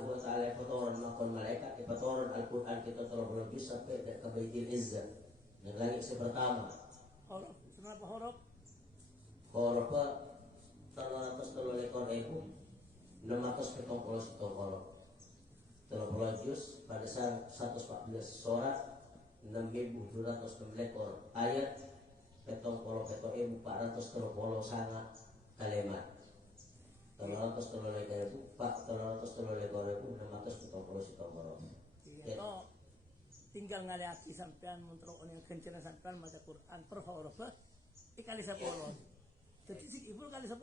subhanahu wa ta'ala patoran makon malaikat patoran Al-Quran kita telah berlebih sampai ke Baitul Izzah dan langit sepertama huruf kenapa huruf 333,640 huruf 30 juz pada saat 114 surat 6.206 ayat 430 sangat kalimat 333,640 huruf. Tinggal ngaliaki sampean muntrok yang kencana sampean maca Quran per huruf kali 10. Jadi sik ibu kali 10.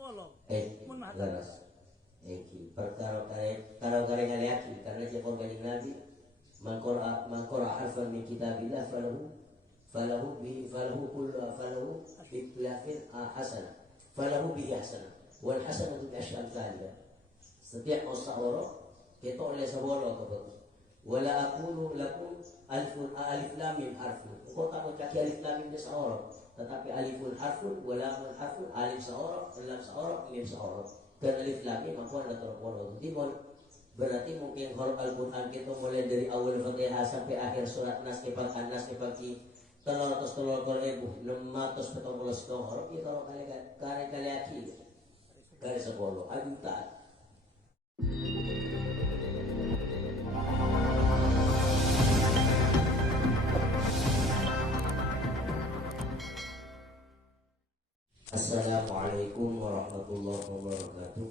Mun mah terus. Perkara kalau kalian ngaliaki karena jepon kanjeng Nabi man qara harfan min kitabillah falahu bi hasanah falahu bi hasanah wal hasanatu bi asyri amsalha. Setiap usaha kita oleh sabolo kebetul. Wala aqulu lakum alif lam mim harfun. Kau tak kaki alif lam mim seorang, tetapi alifun harfun, walamun harfun, alif seorang, lam seorang, mim seorang. Dan alif lam mim mampu ada terpolo. Berarti mungkin huruf Al-Quran kita mulai dari awal Fatihah sampai akhir surat Nas kepaki 330 huruf kita kali aki kali 10 agung taat. Assalamualaikum warahmatullahi wabarakatuh.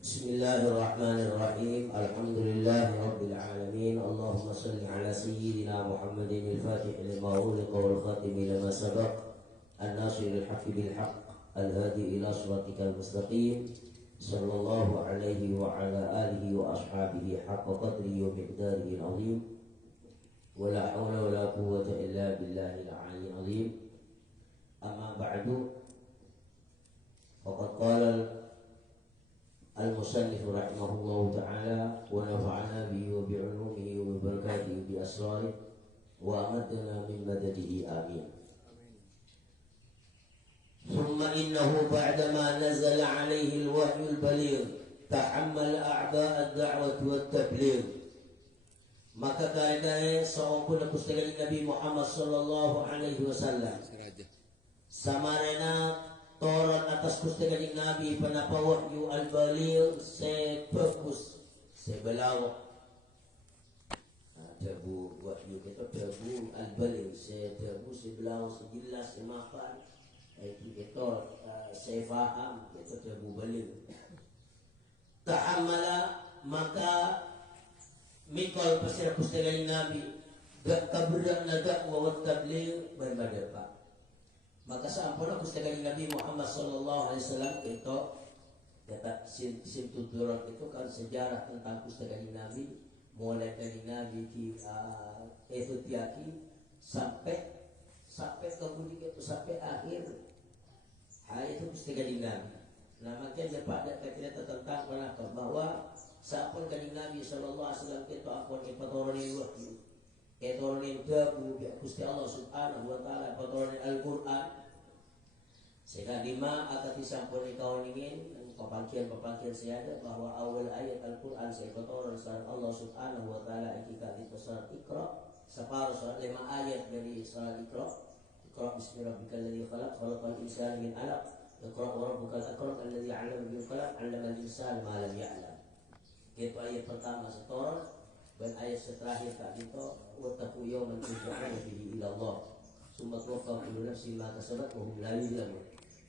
Bismillahirrahmanirrahim. Alhamdulillahi rabbil alamin. Allahumma salli ala sayyidina Muhammadin al-fatih lima ughliqa wal khatim lima sabaq an-nasiril haqqi bil haqq al-hadi ila siratikal mustaqim sallallahu alaihi wa ala alihi wa ashabihi haqqa qadrihi wa miqdarihi al-azim. Wa la hawla wa la quwwata illa billahil aliyyil azim. Amma ba'du, faqad qala al-musannif rahimahullahu ta'ala wa nafa'ana bihi wa bi'ulumihi wa barakatihi bi asrarihi wa amadna min madadihi amin. Thumma innahu ba'dama nazala alaihi al-wahyu al-baligh tahammal a'ba' ad-da'wati wat-tabligh. Maka kaya seorang pustaka Nabi Muhammad sallallahu alaihi wasallam samarena toran atas pustaka Nabi penapa wahyu al-baligh sebagus sebelaw debu wahyu kita debu al-baligh sebelaw sejelas semapan itu kita sefaham kita debu baligh ta'amala maka mikol pasir pustaka Nabi gak kaberak nadak wa tabligh berbeda pak. Maka sampurna pustaka Nabi Muhammad sallallahu alaihi wasallam itu kata simtuduran itu kan sejarah tentang pustaka Nabi mulai dari Nabi di Ethiopia sampai kemudian itu sampai akhir itu pustaka Nabi. Nah makanya pada cerita tentang bahwa sampun kanjeng Nabi sallallahu alaihi wasallam itu ampun ipatorin wahyu etorin dabu Gusti Allah subhanahu wa ta'ala patorin Al-Quran sehingga lima akan disampuni kawan ingin pepangkian saya bahwa awal ayat Al-Quran saya patorin surat Allah subhanahu wa ta'ala ikikat itu surat Iqra separuh surat 5 ayat dari surat Iqra bismillahirrahmanirrahim alladzi khalaqal insana min 'alaq iqra wa rabbukal akram alladzi 'allama bil qalam 'allamal insana ma lam ya'lam. Itu ayat pertama setoran dan ayat terakhir tadi itu wattaqu yawman turja'una fihi ila Allah summa tuwaffa kullu nafsin ma kasabat wa hum la yuzlamun.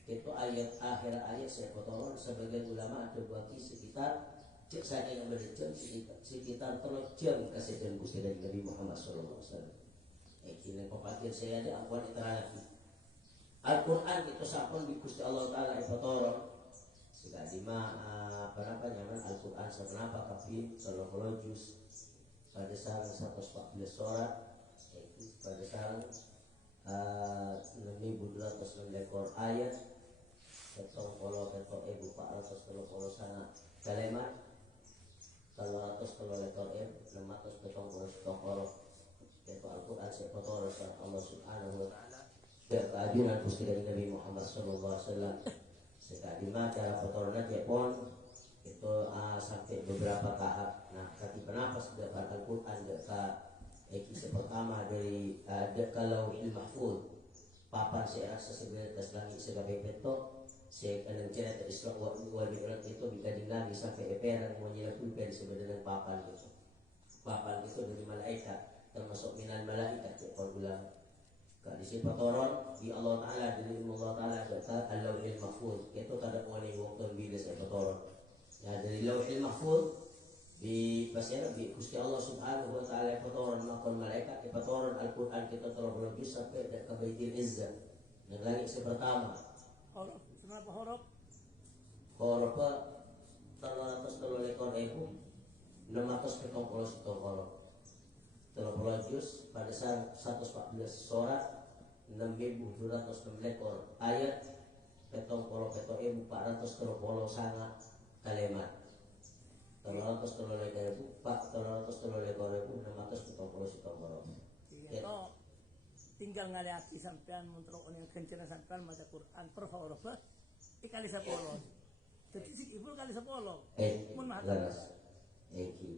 Itu ayat akhir ayat saya kotoran sebagian ulama ada bagi sekitar cek saya yang berjam sekitar 3 jam kasih dan Gusti dari Nabi Muhammad sallallahu alaihi wasallam. Ini pepatah saya ada ampun lagi. Al-Quran itu sampun di Gusti Allah taala kotoran sehingga lima nyaman Al-Quran sebenarnya kafir 30 juz pada saat 114 surat yaitu pada saat 6.206 ayat ketong polo ketong 430 sana kalimat 300 lekor 600 ketong polo yaitu Al-Quran sekotor Allah subhanahu wa ta'ala dan keajunan Gusti dari Nabi Muhammad sallallahu alaihi wasallam sekali cara kotornya tiapon itu sampai beberapa tahap. Nah, kati penafas dekat Al-Quran dekat kisah pertama dari kalau Mahfud papan saya rasa sebenarnya atas langit sebagai petok saya akan cerita Isra wa Mi'raj itu dikading lagi sampai eperan menyelap pulpen sebenarnya papan itu dari malaikat termasuk minal malaikat ya ulama di sifat orang di Allah Ta'ala dari Allah Ta'ala kata Al-Lawhil Mahfud itu tak boleh waktu bila sifat orang ya dari Lawhil Mahfud di pasir di Gusti Allah Subhanahu wa taala patoran makon malaikat patoran Al-Qur'an kita terlebih sampai ke Baitul Izzah dan langit pertama huruf berapa huruf 330 ekor 671 huruf 30 juz pada saat 114 surat 6.206 ekor ayat 430 sangat kalimat 330 itu tinggal ngaliaki sampean muntrok yang kencana sampean maca Quran per huruf ikali 10 jadi sik ibu kali 10 mun mah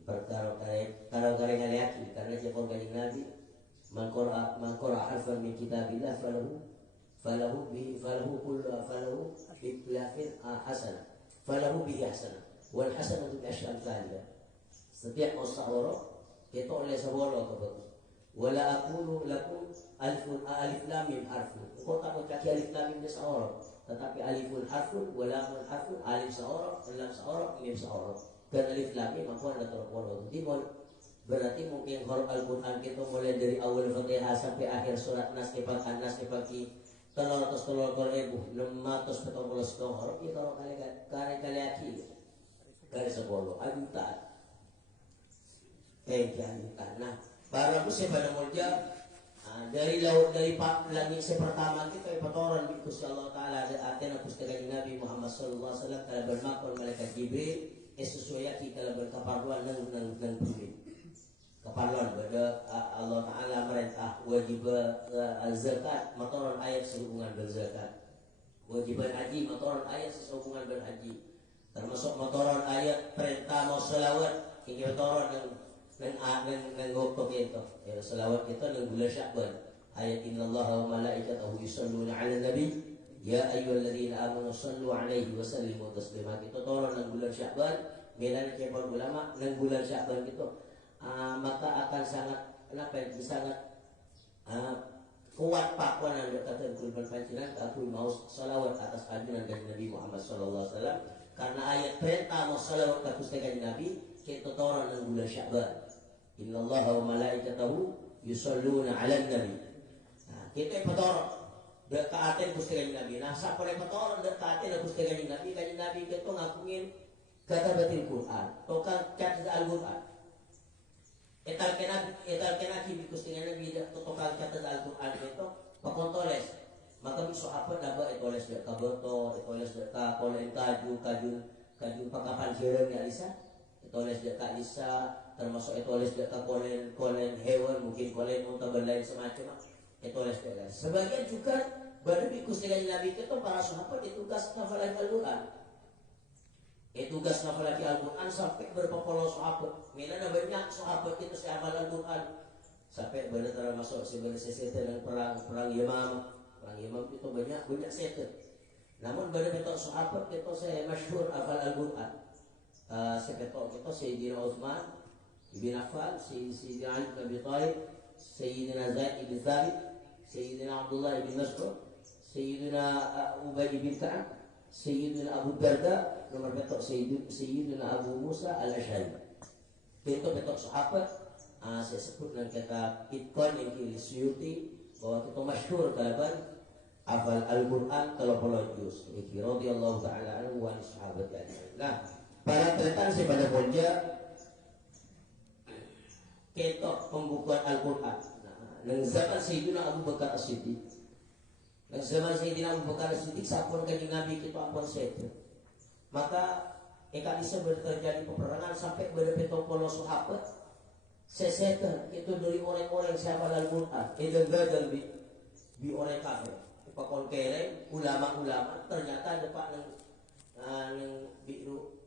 perkara kalau kalian ngaliaki karena siapa galing nabi man qara harfan min kitabillah falahu bi hasanah falahu bi hasanah wal hasanatu bi asyri amsalha setiap usaha kita oleh sebuah kebetulan wala aqulu lakum alif lam mim harfun kau tak kaki alif lam mim seorang tetapi alifun harfun wa lamun harfun alif seorang lam seorang mim seorang dan alif lam mim mampu anda terpolong berarti mungkin huruf Al-Quran kita mulai dari awal Fatihah sampai akhir surat Nas kepaki 330 huruf kita kali aki dari 10 ajutan nah para muslim pada mulja dari langit sepertama kita patoran di Gusti Allah Taala ada atena pustakan Nabi Muhammad sallallahu alaihi wasallam kalau bermakon malaikat Jibril sesuai kita berkaparuan nang bumi kaparuan pada Allah Taala merintah wajib zakat matoran ayat sehubungan berzakat wajiban haji matoran ayat sehubungan berhaji termasuk matoran ayat perintah mau selawat ini matoran yang ngokok itu ya selawat kita dalam bulan Sya'ban ayat innallaha wa malaikatahu yusholluna 'alan nabi ya ayyuhalladzina amanu shallu 'alaihi wa sallimu taslima kita tolong dalam bulan Sya'ban medan kepon ulama dalam bulan Sya'ban itu maka akan sangat sangat kuat pakuan yang kata kurban panciran aku mau salawat atas ajaran dari Nabi Muhammad sallallahu alaihi wasallam karena ayat perintah mau salawat ke pustakan Nabi kita tolong dalam bulan Sya'ban innallaha wa malaikatahu yusholluna 'alan nabi. Nah, kita petor dekaatin pustakan Nabi. Nah, siapa yang petor dekaatin pustakan Nabi? Kanjeng Nabi kita ngakuin kata batil Quran, tokang kata Al-Quran. Etal kena kimi pustakan Nabi tokang kata Al-Quran itu pakontoles. Maka bisa apa dapat etoles dek kaboto, etoles dek kolen kaju pakapan sireng ya Lisa. Etoles dek Lisa termasuk etoles data kolen hewan mungkin kolen unta berlain semacam etoles data sebagian juga baru dikustikan Nabi itu para sahabat ditugas hafalan Al-Quran tugas hafalan Al-Quran sampai berapa puluh sahabat mina banyak sahabat itu saya hafal Al-Quran sampai benar termasuk sebenarnya sesuatu dan perang Yamam itu banyak sesuatu namun baru betul sahabat itu saya masyhur hafal Al-Quran seketok itu Sayyidina Utsman Ibn Affan, Sayyidina Ali bin Abi Thalib, Sayyidina Zaid bin Thabit, Sayyidina Abdullah bin Mas'ud, Sayyidina Ubay bin Ka'ab, Sayyidina Abu Darda, nomor betok Sayyidina Abu Musa al-Ash'ari. Betok sahabat, saya sebut dan kata Itkon yang kiri Suyuti bahwa kita masyhur kalaban hafal Al-Quran kalau juz. Iki radhiyallahu ta'ala anhu wa sahabat ajma'in. Nah, para tentang pada ponja ketok pembukuan Al-Quran. Nang zaman Sayyidina Abu Bakar As-Siddiq. Nang zaman Sayyidina Abu Bakar As-Siddiq sampun kanjeng Nabi kita ampun setu. Maka bisa terjadi peperangan sampai berapa puluh sahabat sesetan itu dari orang-orang siapa Al-Quran. Itu gagal di orang kafir. Pakon kereng ulama-ulama ternyata depan nang biru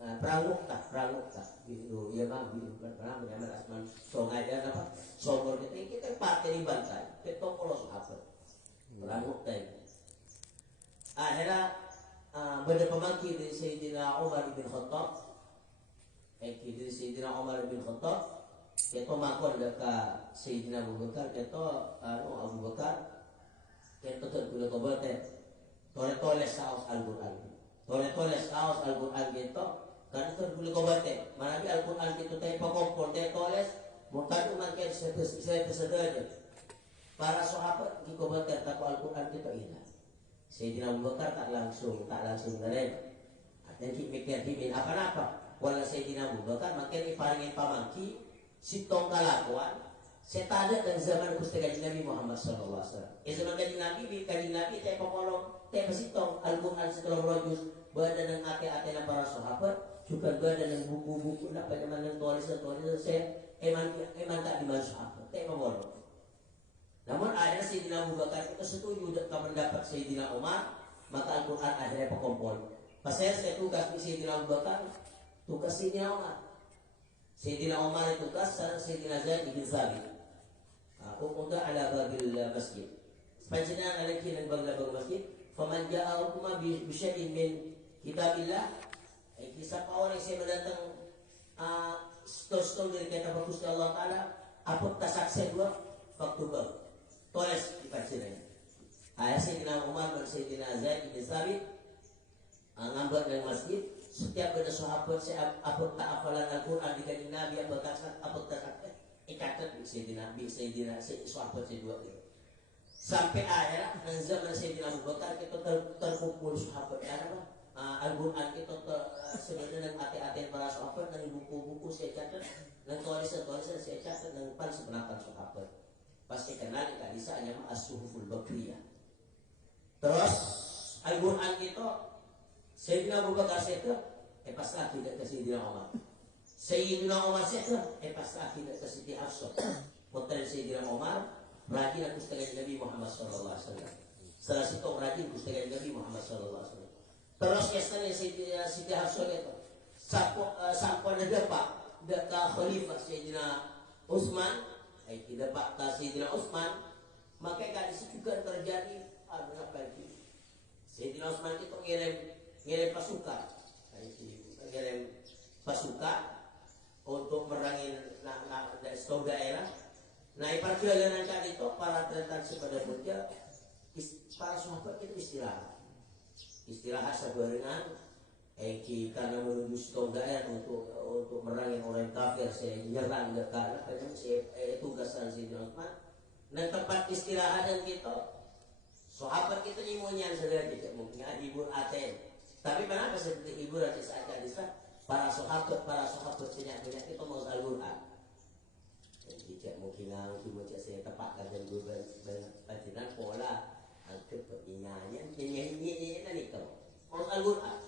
Pramukta gitu ya bang gitu pernah menyamar asman so ngajar apa sogor kita pakai di bantai kita polos apa Pramukta itu akhirnya benda pemangki dari Sayyidina Umar bin Khattab dari Sayyidina Umar bin Khattab kita makon dekat Sayyidina Abu Bakar kita Abu Bakar kita terkulit kobote tole saus Al-Quran tole saus Al-Quran kita karena terkulit kobote mana Al-Quran kita tayo pakompor tayo toles mungkin umat kita saya tersedanya para sahabat di kobote tapi Al-Quran kita hilang Sayyidina Abu Bakar tak langsung ngerem dan mikir himin apa wala Sayyidina Abu Bakar makin iparingin pamangki sitong kalakuan setada dan zaman Gusti Kanjeng Nabi Muhammad sallallahu alaihi wasallam. Zaman Kanjeng Nabi teh popolo teh pasitong Al-Qur'an setelah rojus berada dengan ate-ate para sahabat juga berada dengan buku-buku nak bagaimana tulisan saya eman tak diman sahabat teh popolo. Namun akhirnya Sayyidina Abu Bakar itu setuju dengan pendapat Sayyidina Umar maka Al-Qur'an akhirnya pekompol. Pasal saya tugas di Sayyidina Abu Bakar tugas Sayyidina Umar. Sayyidina Umar itu tugas Sayyidina Zaid bin Thabit. Untuk ala babil masjid. Sepanjangnya ada lagi yang bang masjid. Faman ja'ahuma bisyadin min kitabillah. Kisah orang yang saya mendatang stol dari kitab Gusti Allah Taala. Apa tasaksi dua waktu bang. Tulis di pancinanya. Ayat Sayyidina Umar dan Sayyidina Zaid bin Thabit ngambil dari masjid. Setiap ada sahabat saya apa tak hafalan Al-Quran di kanjeng Nabi apa tak ikatat Sayyidina Nabi Sayyidina sahabat saya dua itu sampai akhir dan zaman Sayyidina Abu Bakar kita terkumpul sahabat Al-Quran kita sebenarnya dengan hati-hati para sahabat dan buku-buku saya catat dan tulisan saya catat dan pan sebenarnya sahabat pasti kenal tidak bisa hanya as-suhuful bakriyah terus Al-Quran kita Sayyidina Abu Bakar seter, pasrah tidak ke Sayyidina Umar. Sayyidina Umar seter, pasrah tidak ke Siti Hafsah. Putra Sayyidina Umar, rajin aku setengah Nabi Muhammad sallallahu alaihi wasallam. Setelah itu rajin aku setengah Nabi Muhammad sallallahu alaihi wasallam. Terus ya Sayyidina Siti Hafsah itu, sampai dekat Khalifah Sayyidina Utsman, tidak pak Sayyidina Utsman, maka kali itu juga terjadi apa lagi? Sayyidina Utsman itu ngirim pasukan untuk merangin stok daerah. Nah, perjalanan kali itu para tentara sepada puncak para sahabat itu istirahat sebarengan karena menuju stok daerah untuk merangin orang kafir saya nyerang dekat tugasan Sayyidina Utsman dan tempat istirahat kita sahabat kita nyimonyan saudara tidak mungkin hibur Aten. Tapi kenapa seperti hiburan di saat hadisah para sahabat banyak itu mau Al-Quran. Tidak mungkin cuma saya tepatkan dan berbajikan pola angkat penyanyian nyanyi itu mau Al-Quran.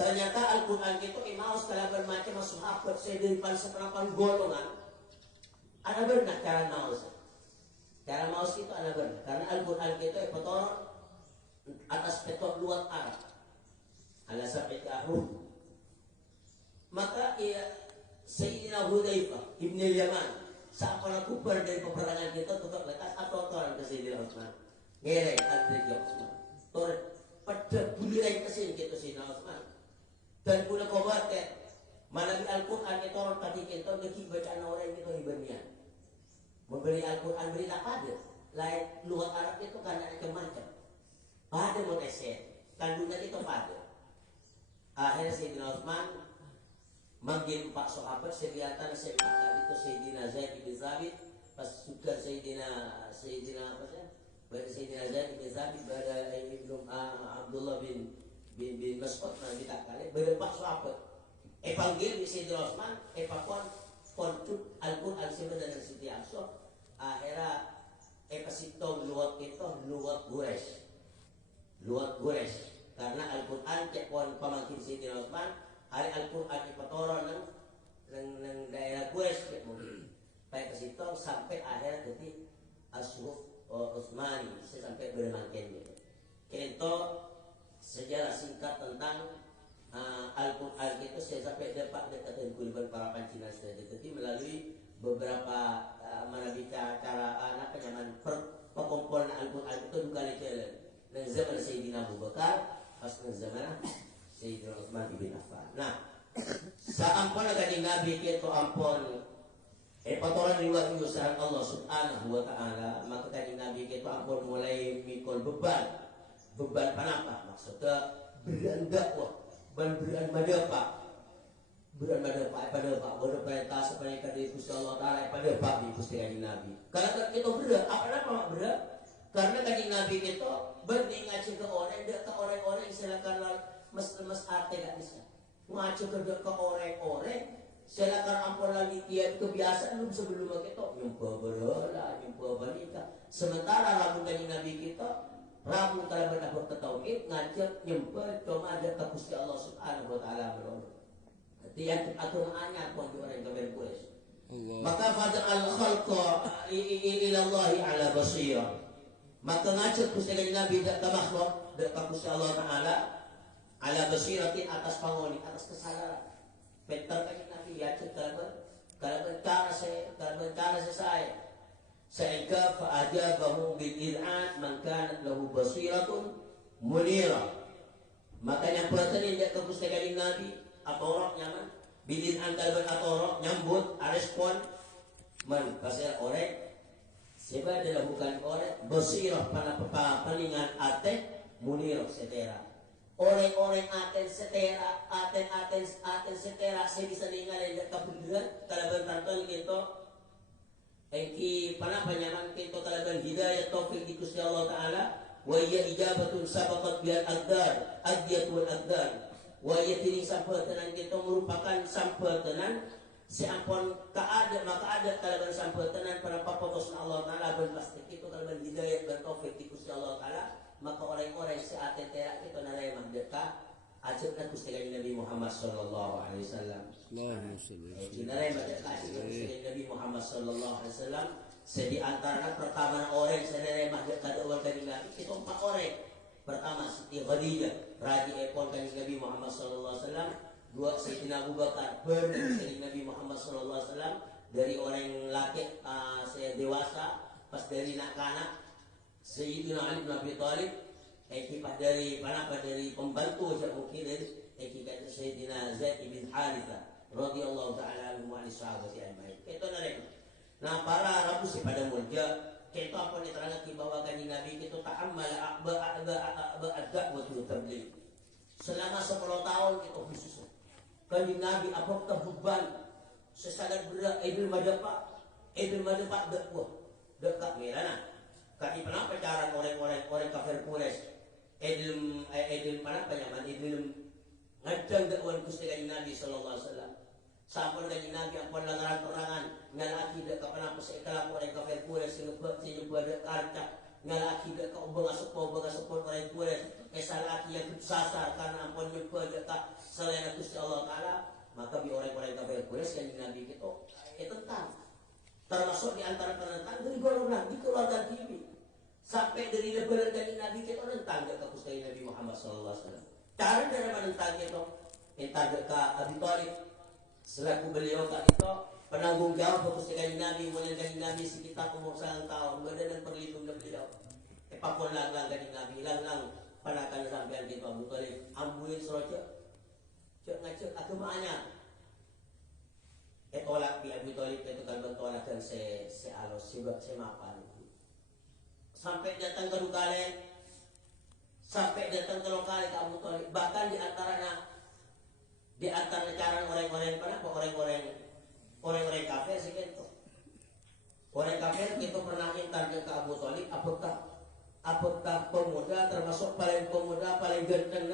Ternyata Al-Quran itu mau setelah bermacam sahabat saya dari seperempat golongan ada benar cara maus. Cara maus itu ada benar karena Al-Quran itu petor atas petor luar Arab. Ala sab'ati ahruf maka Sayyidina Hudzaifah Ibn al-Yaman saat para kubar dari peperangan kita tetap lekas atau orang ke Sayyidina Utsman ngerek Sayyidina Utsman pada buliran kesin kita Sayyidina Utsman dan pula kobarkan mana di Al-Quran itu orang tadi kita lagi bacaan orang itu hibanian memberi Al-Quran beri tak ada lain luar Arab itu karena macam-macam pada mau esen kandungan itu pada akhirnya Sayyidina Utsman manggil empat sahabat sediatan sepakat itu Sayyidina Zaid bin Thabit pas sudah Sayyidina Zaid bin Thabit pada Ibnu Abdullah bin Mas'ud nanti tak kali berempat sahabat panggil di Sayyidina Utsman kontut Al-Quran sebenarnya dari Siti Hafsah akhirnya pasitong luat itu luat Quraisy karena Al-Quran cekwan pamangkin Sayyidina Utsman hari Al-Quran ipatoron ng daerah Quraisy cek mungkin baik ke situ sampai akhir detik Asyuf Utsmani sampai bermakin gitu. Itu sejarah singkat tentang Al-Quran saya sampai dapat dekatan kuliban para pancinan saya dekati melalui beberapa menabika cara apa nyaman perkumpulan Al-Quran itu juga jalan dan zaman Sayyidina Abu Bakar pas zaman Sayyidina Utsman bin Affan. Nah, saampun kanjeng Nabi itu ampun patoran riwayat usaha Allah Subhanahu wa taala, maka kanjeng Nabi itu ampun mulai mikul beban panapa maksudnya berian dakwah dan berian madapa pada perintah seperti kata Gusti Allah taala pada Pak di Gusti kanjeng Nabi. Karena kita berat, apa nama berat? Karena kanjeng Nabi itu bening ngaji ke orang, dia ke orang-orang silakan mes ate gak bisa. Ngaji ke orang-orang silakan ampun lagi dia kebiasaan lu sebelum kita nyumpa berolah, nyumpa balita. Sementara rabu kanjeng Nabi kita Rabu kalau berdapur ke tauhid ngajak nyempel cuma ada ke Gusti Allah Subhanahu wa taala berdoa. Dia atur anyar pun orang yang berpuas. Maka fad'al khalqa ila Allah ala basirah. Maka ngajak Gusti Nabi dak makhluk dak Gusti Allah taala ala basiratin atas pangoni atas kesadaran. Peter kanjeng Nabi ya kalau cara saya sehingga fa'ajabahu bil ir'ad man kanat lahu basiratun munira. Makanya perhatian yang ke Gusti kanjeng Nabi apa orang nyaman bil ir'ad kalban atau orang nyambut respon man pasal orang sebab adalah bukan orang basirah pada palingan ate munira setera. Orang-orang aten setera aten setera saya bisa ningali dak kabeneran kalban tanton gitu. Engki panah panyaman kita talagang hidayah taufik di Gusti Allah taala wa ya ijabatun sabaqat bil aqdar adiyatun aqdar wa ya tining sampeutenan kita merupakan sampeutenan sampun kaada maka ada talagang sampeutenan para papatos Allah taala ben pasti kita talagang hidayah dan taufik di Gusti Allah taala maka orang-orang saate tera kita narema dekat ajarkan Gusti Nabi Muhammad sallallahu alaihi wasallam. Narema dekat Gusti Nabi Muhammad sallallahu alaihi wasallam. Sedi antara pertama orang narema dekat orang kanjeng Nabi itu 4 orang. Pertama Siti Khadijah, raja epon kanjeng Nabi Muhammad sallallahu alaihi wasallam. 2 Sayyidina Abu Bakar, kanjeng Nabi Muhammad sallallahu alaihi wasallam dari orang laki saya dewasa pas dari anak-anak Sayyidina Ali bin Abi Thalib ekipah dari pembantu aja mungkin dari ekipah Sayyidina Zaid bin Harithah radhiyallahu taala anhu wa sahabati ajmain. Itu narek. Nah, para rabu pada mulja kita apa diterangkan bahwa kanjeng Nabi itu ta'ammal a'ba tabligh. Selama 10 tahun itu khusus. Kanjeng Nabi apa beban sesadar berat idul madapa dakwah dekat merana. Kaki kenapa cara orang kafir Quraisy edilm apa nyaman edilm ngajang dakwaan Gusti kanjeng Nabi sallallahu alaihi wasallam. Sampun kanjeng Nabi ampun lantaran perangan ngalaki dak kapan apa sekala orang kafir Quraisy sing pada karca ngalaki dak ka ubang asupon orang Quraisy esalaki yang sasar karena ampun nyebut dak selain Gusti Allah taala maka bi orang kafir Quraisy kanjeng Nabi itu tentang termasuk di antara penentang dari golongan di keluarga TV. Sampai dari lebaran kanjeng Nabi kita nentang ke Gusti Nabi Muhammad sallallahu alaihi wasallam. Cara dari menentang itu entar ke Abi Thalib selaku beliau kali itu penanggung jawab ke Gusti kanjeng Nabi mulai kanjeng Nabi sekitar umur 1 tahun badan perlindung dari beliau. Epapun lang kanjeng Nabi lang panakan sampean kita Abu Thalib ambuin soroce cek ngacek agamanya. Tolak di Abi Thalib itu kan tolak dan se alos sebab semapan. Sampai datang ke lokale ke Abu Thalib bahkan di antara cara orang-orang kafir sih gitu. Orang kafir itu pernah intar ke Abu Thalib apakah pemuda termasuk paling pemuda paling ganteng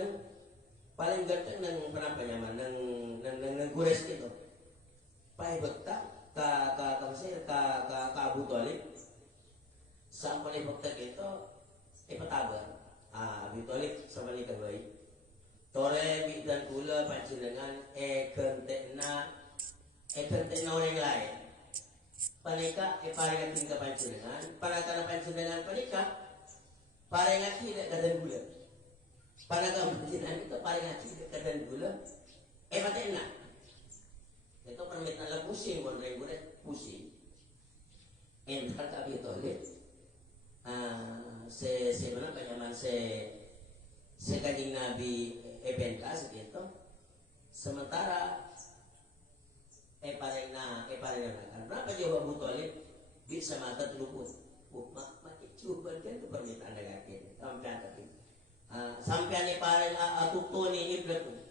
nang kenapa nyaman nang Quraisy gitu. Pai bekta ka Abu Thalib sampai bekta itu ipatabar. Abu Thalib sama ni kabai. Tore bi dan kula panjenengan kentekna orang lain. Panika paringan tinggal panjenengan, panakana panjenengan panika paringan tidak kadan gula. Panakana panjenengan itu paringan tidak kadan gula. Paten na. Ito permit na lang pusing, guret pusing. Entar kami ito ulit. Mana panyaman se Kanjeng Nabi ebenta segitu. Sementara paling na berapa jawab Abu Thalib bisa mata luput. Mati cuban kan itu permintaan negatif. Sampai paling atutuni ibnu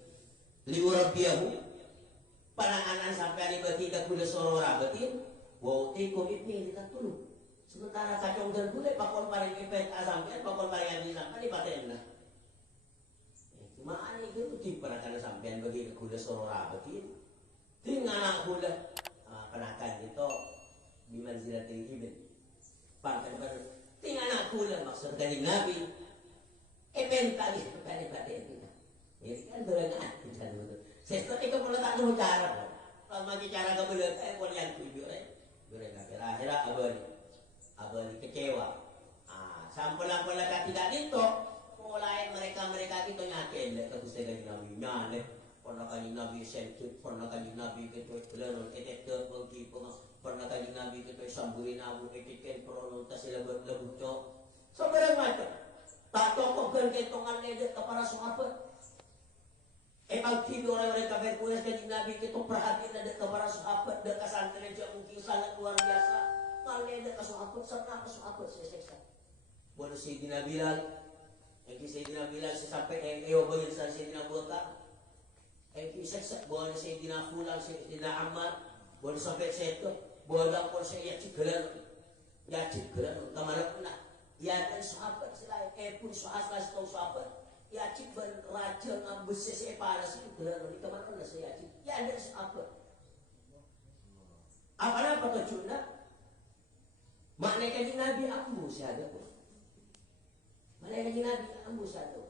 liurabiyahu pananganan sampai ani bagi ka kula sorora batin wa utikum ibni ditatulu. Sementara kacau dan gule pakon paling ipet sampean pakon paling adi sampean di patenna. Cuma ani itu di panakan sampean bagi ka kula sorora batin. Tinggal anak kula panakan itu di manzilatil ibn. Pangkat tinggal anak kula maksud dari Nabi penta gitu kali paten. Ini kan berenang kan betul. Sesuatu itu pula tak tahu cara. Kalau macam cara kebelet, pun yang tujuh mereka akhirnya abadi kecewa. Sampel-sampel tidak itu, mulai mereka itu nyakin, mereka Gusti Kanjeng Nabi nyane, pernah Kanjeng Nabi sentuh, pernah Kanjeng Nabi itu lenon etet bagi pernah Kanjeng Nabi itu samburin abu etet peronon tas lebut cok. Sebenarnya macam tak cocok dengan ketongan ledek kepada sahabat. Pagtibi orang-orang kafir Quraisy Kanjeng Nabi itu perhatian ada kepada sahabat dan kesantren yang mungkin sangat luar biasa. Kalau ada ke sahabat, serta ke sahabat saya seksa. Buat Sayyidina Bilal, yang Sayyidina Bilal sampai yang bagian Sayyidina Bota, yang seksa buat Sayyidina Fulan, Sayyidina Ammar, buat sampai seto, buat lapor saya cikelan, kemana pun ya dan sahabat selain pun sahabat. Ya cik raja ngambus saya panas itu gelar di kamar mana saya cik ya ada apa kecuna maknanya Kanjeng Nabi ambu saya pun maknanya Kanjeng Nabi ambu saya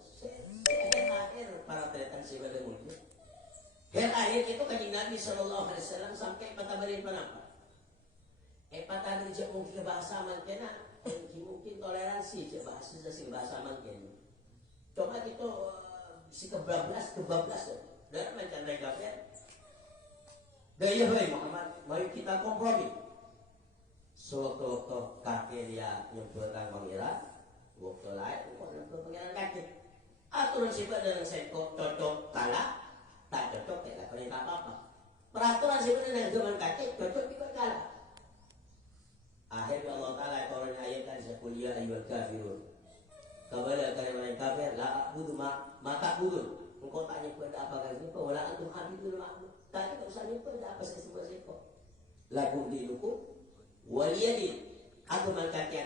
akhir para tretan sebagai mulia akhir itu Kanjeng Nabi SAW sampai patabarin penapa patabarin jauh mungkin bahasa mangkena mungkin toleransi bahasa mangkena. Coba itu si kebablas dan macam mereka ya. Gaya baik Muhammad, mari kita kompromi. Sewaktu kakek dia nyebutkan pengira, waktu lain untuk pengiran kakek. Aturan sifat dengan seko cocok kalah, tak cocok ya kalau tak apa-apa. Peraturan sifat dengan zaman kakek cocok juga kalah. Akhirnya Allah Taala kalau ayatkan sekuliah ayyul kafirun. Kepada kalian kafir la a'budu ma ta'budun. Engkau tak nyebut apa kan seko wala antum abidul ma'bud. Tak usah nyebut apa sebut seko. Lakum dinukum waliyadin. Aku mangkati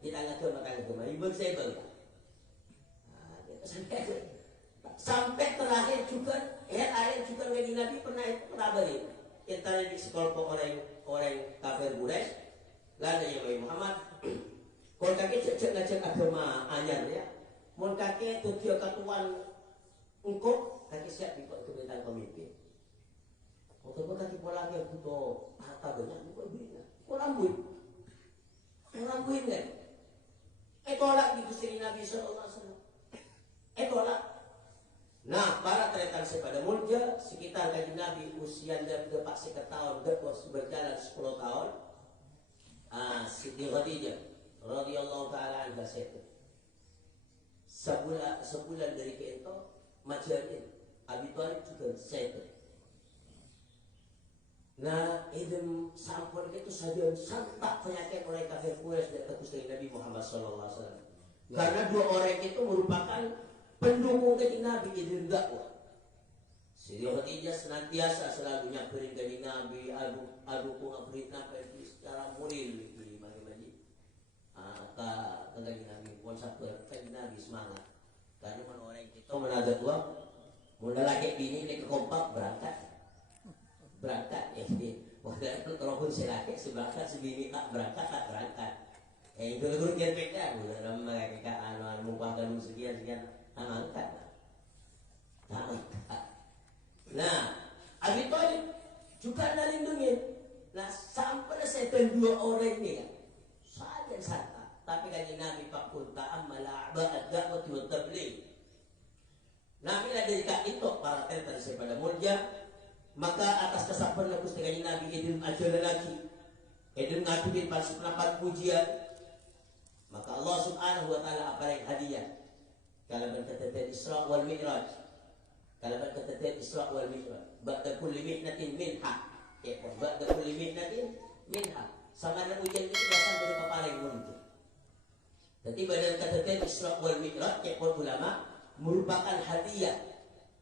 di tangan Tuhan makan agama. Ribut saya bang. Sampai terakhir juga ayat juga Nabi pernah beri. Antara di sekelompok orang kafir Quraisy lalu yang Muhammad kalau kakek cek ngajak agama anyar ya, mau kakek tujuh ketuan engkau kakek siap ikut kebetulan pemimpin. Waktu itu kakek pola yang butuh harta banyak, engkau bina, engkau rambuin kan? Tolak di Gusti Nabi SAW. Tolak. Nah, para tretan sepada mulja sekitar Kanjeng Nabi usia dan depak tahun, berjalan 10 tahun. Siti Khadijah radhiyallahu taala anha itu sebulan dari itu majalin Abi Thalib juga itu. Nah idem sampun itu saja santak penyakit oleh kafir Quraisy dari Gusti Nabi Muhammad SAW. Karena dua orang itu merupakan pendukung Kanjeng Nabi idem dakwah. Siti Khadijah senantiasa selalu nyamperin Kanjeng Nabi, adu pengabrit sampai secara moral Kanjeng Nabi pun satu Kanjeng Nabi semangat karena orang kita menaga tua muda laki bini ini kekompak berangkat ya waktu itu kalau pun si laki seberangkat sebini tak berangkat itu guru kerpeknya dalam mereka mumpah dalam sekian angkat nah Abi Thalib juga nalindungin nah sampai saya dua orang ini kan saja tapi Kanjeng Nabi Pak pun ta'ammala ba'ad da'wati wa tabligh. Namila dari kak itu para tentang daripada mulja, maka atas kesabaran Gusti Kanjeng Nabi idul ajaran lagi, idul ngaduin palsu pendapat pujian, maka Allah Subhanahu wa taala aparai hadiah. Kalau berkata Isra wal Mi'raj, kalau berkata Isra wal Mi'raj, ba'da kulli mihnatin minha, ya ba'da kulli mihnatin minha. Sama dengan ujian itu biasa dari papaling muncul. Jadi badan kata Isra wal Mi'raj, ya ulama merupakan hadiah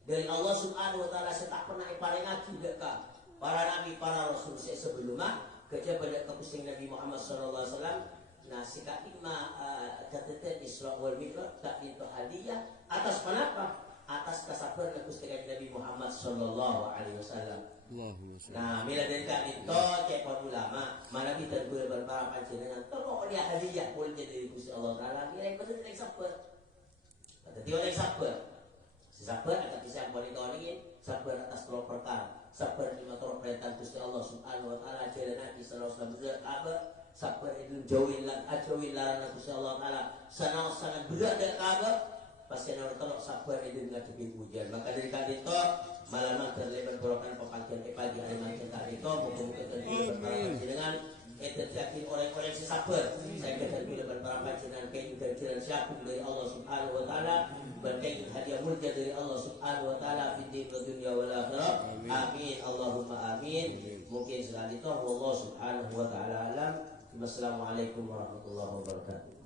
dari Allah Subhanahu wa taala setak pernah iparengaki dekat para nabi para rasul sebelumnya kepada kepusingan Nabi Muhammad sallallahu alaihi wasallam. Nah, sikap ima kata Isra wal Mi'raj tak itu hadiah atas kenapa? Atas kesabaran kepusingan Nabi Muhammad sallallahu alaihi wasallam. Nah, bila dari kak itu cek ulama mana kita boleh berpara panjenengan tolong dia hadiah boleh jadi Gusti Allah taala kira betul yang sabar. Tadi orang sabar, si sabar akan bisa monitor ini, sabar atas kalau perkara, sabar di motor perintah Gusti Allah Subhanahu wa taala jalan Nabi sallallahu alaihi wasallam, sabar itu jauhin larangan Gusti Allah taala, sangat berat dan kabar, pasti orang tolong sabar itu ngadepi hujan. Maka dari kali itu malam terlebar borokan pepangkian pagi hari makin tadi itu muka-muka terlebar dengan terjadi orang-orang si sabar. Saya kata bila berpara panjenengan kain ganjaran syukur dari Allah Subhanahu wa taala, berkain hadiah mulia dari Allah Subhanahu wa taala fi dunya wal akhirah. Amin Allahumma amin. Mungkin sekali itu Allah Subhanahu wa taala alam. Wassalamualaikum warahmatullahi wabarakatuh.